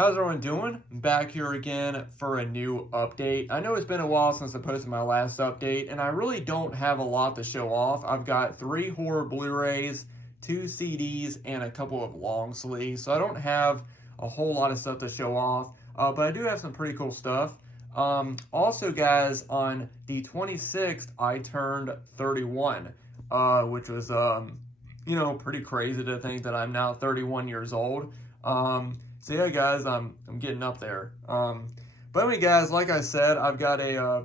How's everyone doing? Back here again for a new update. I know it's been a while since I posted my last update, and I really don't have a lot to show off. I've got 3 horror Blu-rays, 2 CDs, and a couple of long sleeves, so I don't have a whole lot of stuff to show off, but I do have some pretty cool stuff. Also, guys, on the 26th, I turned 31, which was, pretty crazy to think that I'm now 31 years old. So yeah, guys, I'm getting up there. But anyway, guys, like I said, I've got a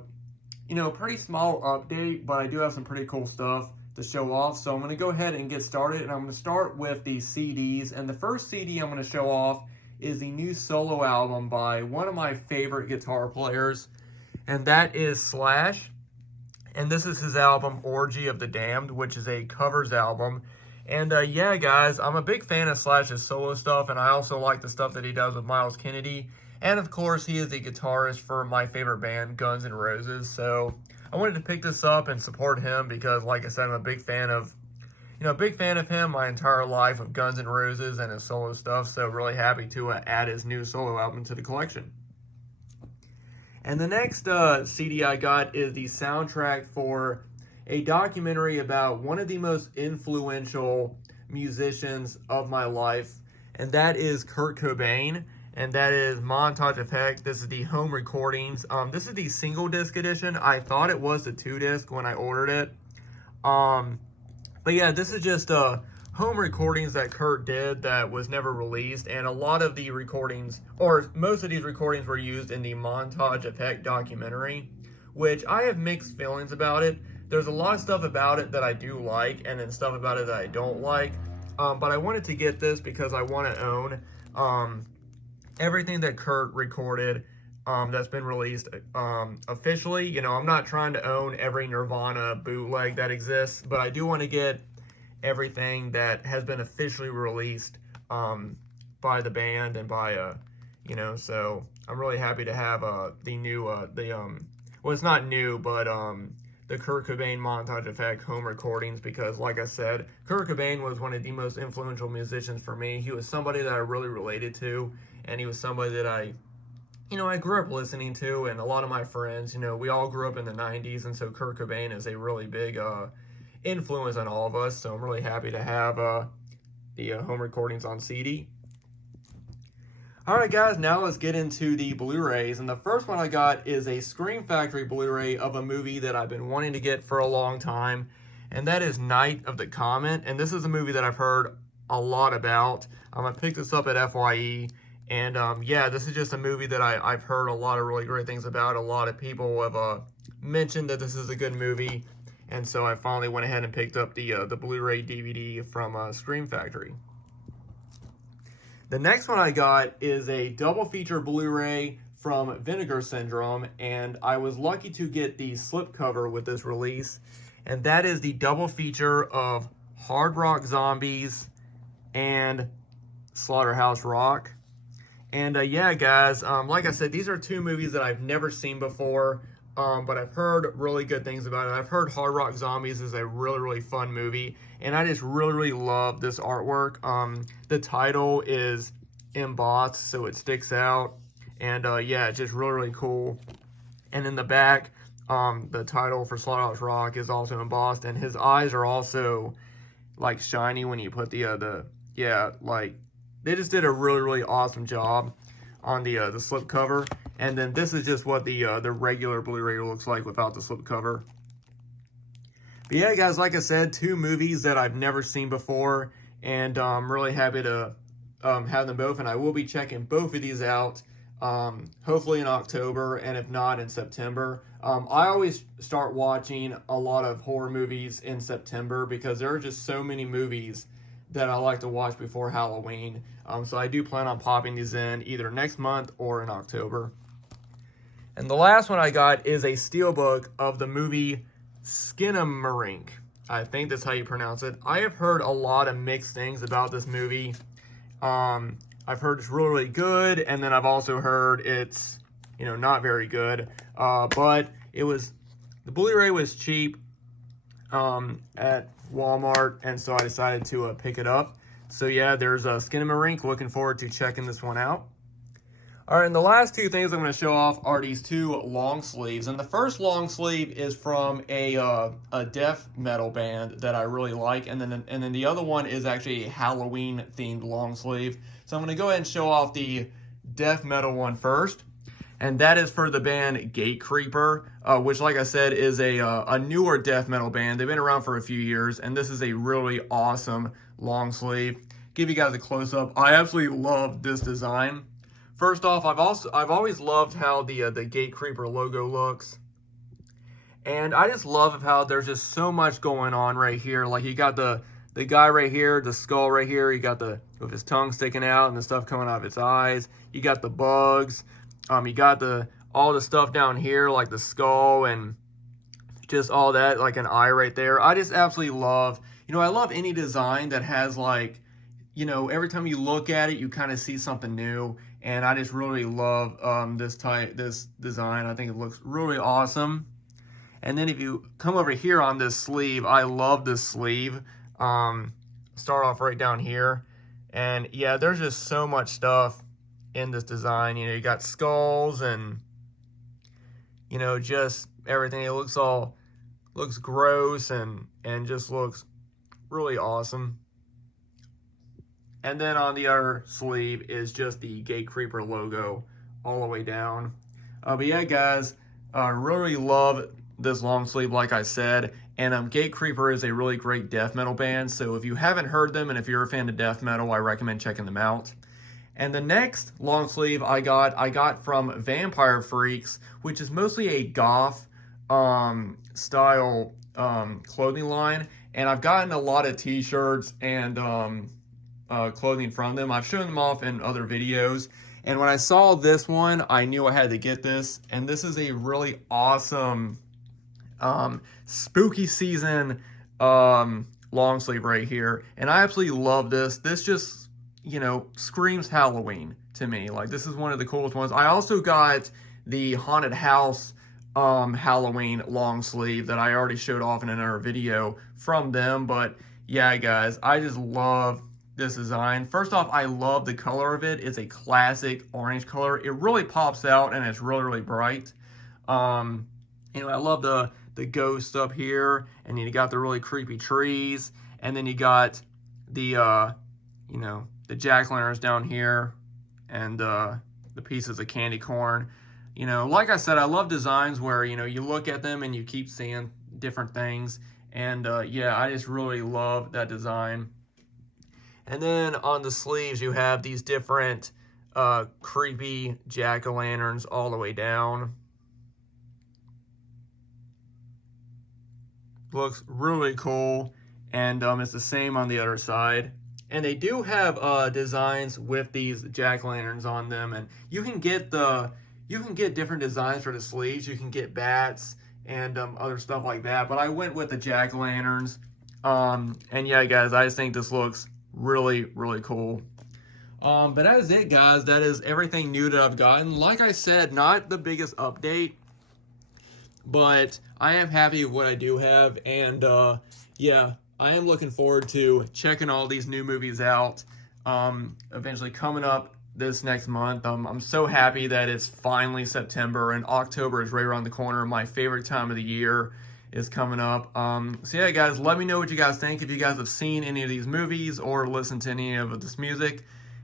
pretty small update, but I do have some pretty cool stuff to show off. So I'm going to go ahead and get started, and I'm going to start with the CDs. And the first CD I'm going to show off is the new solo album by one of my favorite guitar players, and that is Slash. And this is his album Orgy of the Damned, which is a covers album. And yeah, guys, I'm a big fan of Slash's solo stuff, and I also like the stuff that he does with Miles Kennedy. And of course, he is the guitarist for my favorite band, Guns N' Roses. So I wanted to pick this up and support him because, like I said, I'm a big fan of, him my entire life, of Guns N' Roses and his solo stuff. So really happy to add his new solo album to the collection. And the next CD I got is the soundtrack for a documentary about one of the most influential musicians of my life, and that is Kurt Cobain, and that is Montage Effect. This is the home recordings. This is the single disc edition. I thought it was the 2-disc when I ordered it. But yeah, this is just home recordings that Kurt did that was never released, and a lot of the recordings, or most of these recordings, were used in the Montage Effect documentary, which I have mixed feelings about it. There's a lot of stuff about it that I do like, and then stuff about it that I don't like. But I wanted to get this because I want to own everything that Kurt recorded that's been released officially. You know, I'm not trying to own every Nirvana bootleg that exists, but I do want to get everything that has been officially released by the band and by, so I'm really happy to have the new, well, it's not new, but the Kurt Cobain Montage Effect home recordings, because like I said, Kurt Cobain was one of the most influential musicians for me. He was somebody that I really related to, and he was somebody that I grew up listening to, and a lot of my friends, we all grew up in the 90s, and so Kurt Cobain is a really big influence on all of us, so I'm really happy to have the home recordings on CD. Alright guys, now let's get into the Blu-rays, and the first one I got is a Scream Factory Blu-ray of a movie that I've been wanting to get for a long time, and that is Night of the Comet, and this is a movie that I've heard a lot about. I picked this up at FYE, and yeah, this is just a movie that I've heard a lot of really great things about. A lot of people have mentioned that this is a good movie, and so I finally went ahead and picked up the Blu-ray DVD from Scream Factory. The next one I got is a double feature Blu-ray from Vinegar Syndrome, and I was lucky to get the slipcover with this release, and that is the double feature of Hard Rock Zombies and Slaughterhouse Rock. And yeah, guys, like I said, these are 2 movies that I've never seen before, but I've heard really good things about it. I've heard Hard Rock Zombies is a really, really fun movie, and I just really, really love this artwork. The title is embossed, so it sticks out, and yeah, it's just really, really cool. And in the back, the title for Slaughterhouse Rock is also embossed, and his eyes are also, like, shiny when you put they just did a really, really awesome job on the slipcover. And then this is just what the regular Blu-ray looks like without the slipcover. But yeah, guys, like I said, 2 movies that I've never seen before, and I'm really happy to have them both. And I will be checking both of these out, hopefully in October, and if not, in September. I always start watching a lot of horror movies in September because there are just so many movies that I like to watch before Halloween. So I do plan on popping these in either next month or in October. And the last one I got is a Steelbook of the movie Skinamarink. I think that's how you pronounce it. I have heard a lot of mixed things about this movie. I've heard it's really, really good, and then I've also heard it's, not very good. But the Blu-ray was cheap at Walmart, and so I decided to pick it up. So yeah, there's a Skinamarink. Looking forward to checking this one out. All right, and the last two things I'm going to show off are these two long sleeves. And the first long sleeve is from a death metal band that I really like, and then the other one is actually a Halloween themed long sleeve. So I'm going to go ahead and show off the death metal one first, and that is for the band Gatecreeper, which, like I said, is a newer death metal band. They've been around for a few years, and this is a really awesome long sleeve. Give you guys a close up. I absolutely love this design. First off, I've always loved how the Gatecreeper logo looks, and I just love how there's just so much going on right here. Like, you got the guy right here, the skull right here. You got with his tongue sticking out and the stuff coming out of its eyes. You got the bugs. You got all the stuff down here, like the skull and just all that, like an eye right there. I just absolutely love. I love any design that has, like, every time you look at it, you kind of see something new. And I just really love this design. I think it looks really awesome. And then if you come over here on this sleeve, I love this sleeve. Start off right down here. And yeah, there's just so much stuff in this design. You got skulls and, just everything. It looks gross and just looks really awesome. And then on the other sleeve is just the Gatecreeper logo all the way down. But yeah, guys, I really love this long sleeve, like I said. And Gatecreeper is a really great death metal band. So if you haven't heard them and if you're a fan of death metal, I recommend checking them out. And the next long sleeve I got from Vampire Freaks, which is mostly a goth style clothing line. And I've gotten a lot of t-shirts and clothing from them. I've shown them off in other videos, and when I saw this one, I knew I had to get this. And this is a really awesome spooky season long sleeve right here, and I absolutely love this. This just screams Halloween to me. Like, this is one of the coolest ones. I also got the haunted house Halloween long sleeve that I already showed off in another video from them. But yeah, guys, I just love this design. First off, I love the color of it. It's a classic orange color. It really pops out, and it's really, really bright. I love the ghosts up here, and you got the really creepy trees, and then you got the the jack-o'-lanterns down here, and the pieces of candy corn. Like I said, I love designs where you look at them and you keep seeing different things, and yeah, I just really love that design. And then on the sleeves, you have these different creepy jack-o'-lanterns all the way down. Looks really cool. And it's the same on the other side. And they do have designs with these jack-o'-lanterns on them. And you can get different designs for the sleeves. You can get bats and other stuff like that. But I went with the jack-o'-lanterns. And yeah, guys, I just think this looks really, really cool. But that is it, guys. That is everything new that I've gotten. Like I said, not the biggest update, but I am happy with what I do have. And yeah, I am looking forward to checking all these new movies out eventually coming up this next month. I'm so happy that it's finally September, and October is right around the corner. My favorite time of the year is coming up. So yeah, guys, let me know what you guys think. If you guys have seen any of these movies or listened to any of this music,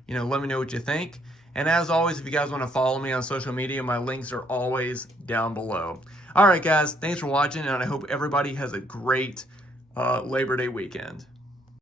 let me know what you think. And as always, if you guys want to follow me on social media, my links are always down below. All right, guys, thanks for watching, and I hope everybody has a great Labor Day weekend.